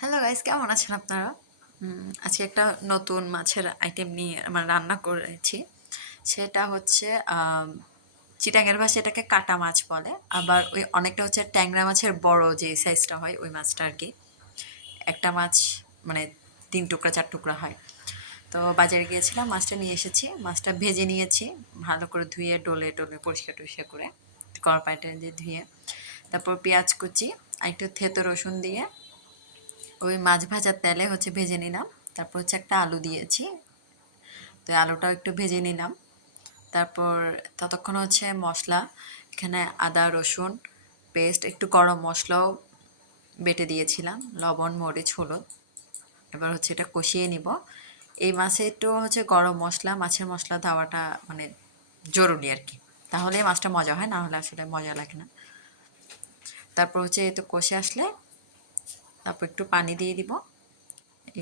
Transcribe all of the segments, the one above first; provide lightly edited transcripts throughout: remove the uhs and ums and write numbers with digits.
Hello guys, কেমন আছেন আপনারা? আজকে একটা নতুন মাছের আইটেম নিয়ে রান্না করেছি। সেটা হচ্ছে চিটাঙের ভাষায় এটাকে কাটা মাছ বলে। আবার ওই অনেকটা হচ্ছে ট্যাংরা মাছের বড় যে সাইজটা হয় ওই মাছটা আর কি। একটা মাছ মানে ৩ টুকরা ৪ টুকরা হয়। তো বাজারে গিয়েছিলাম, মাছটা নিয়ে এসেছি। মাছটা ভেজে নিয়েছি ভালো করে ধুয়ে ডলে টলে পরিষ্কার টরিষ্কার করে গরম পানিটা দিয়ে ধুয়ে। তারপর পেঁয়াজ কুচি আর একটু থেতো রসুন দিয়ে ওই মাছ ভাজার তেলে হচ্ছে ভেজে নিলাম। তারপর হচ্ছে একটা আলু দিয়েছি, তো আলুটাও একটু ভেজে নিলাম। তারপর ততক্ষণ হচ্ছে মশলা, এখানে আদা রসুন পেস্ট, একটু গরম মশলাও বেটে দিয়েছিলাম, লবণ মরিচ হলুদ। এবার হচ্ছে এটা কষিয়ে নিব। এই মাছে একটু হচ্ছে গরম মশলা মাছের মশলা দেওয়াটা মানে জরুরি আর কি, তাহলে মাছটা মজা হয়, না হলে আসলে মজা লাগে না। তারপর হচ্ছে এই তো কষে আসলে তারপর একটু পানি দিয়ে দিব।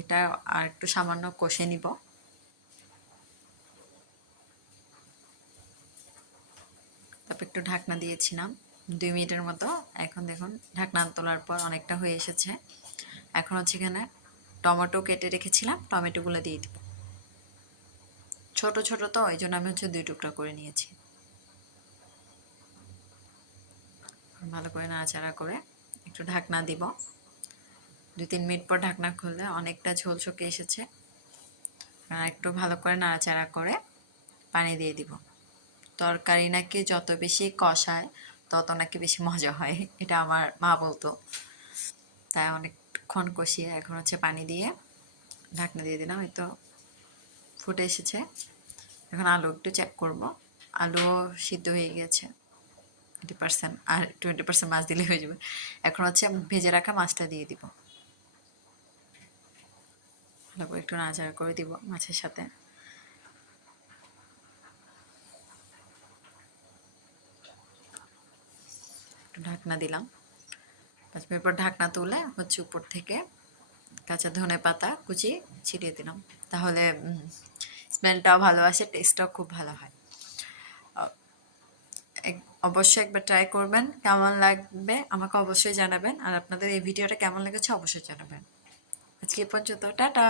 এটা আর একটু সামান্য কষে নিব। তারপর একটু ঢাকনা দিয়েছিলাম ২ মিনিটের মতো। এখন দেখুন ঢাকনা তোলার পর অনেকটা হয়ে এসেছে। এখন হচ্ছে এখানে টমেটো কেটে রেখেছিলাম, টমেটোগুলো দিয়ে দিব। ছোট ছোট তো এই জন্য আমি হচ্ছে ২ টুকরা করে নিয়েছি। ভালো করে নাড়াচাড়া করে একটু ঢাকনা দিব। ২-৩ মিনিট পর ঢাকনা খুললে অনেকটা ঝোল শুকিয়ে এসেছে। আর একটু ভালো করে নাড়াচাড়া করে পানি দিয়ে দিব। তরকারি নাকি যত বেশি কষায় তত নাকি বেশি মজা হয়, এটা আমার মা বলতো। তাই অনেকক্ষণ কষিয়ে এখন হচ্ছে পানি দিয়ে ঢাকনা দিয়ে দিলাম। এই তো ফুটে এসেছে। এখন আলু একটু চেক করব। আলুও সিদ্ধ হয়ে গেছে 80%, আর 20% মাছ দিলে হয়ে যাবে। এখন হচ্ছে ভেজে রাখা মাছটা দিয়ে দিব। ভালো করে একটু নাড়াচাড়া করে দিব মাছের সাথে। একটু ঢাকনা দিলাম। ৫ মিনিট পর ঢাকনা তুলে হচ্ছে উপর থেকে কাঁচা ধনে পাতা কুচি ছিটিয়ে দিলাম। তাহলে স্মেলটাও ভালো আসে, টেস্টটাও খুব ভালো হয়। অবশ্যই একবার ট্রাই করবেন, কেমন লাগবে আমাকে অবশ্যই জানাবেন। আর আপনাদের এই ভিডিওটা কেমন লেগেছে অবশ্যই জানাবেন। আজকে এ পর্যন্ত, টাটা।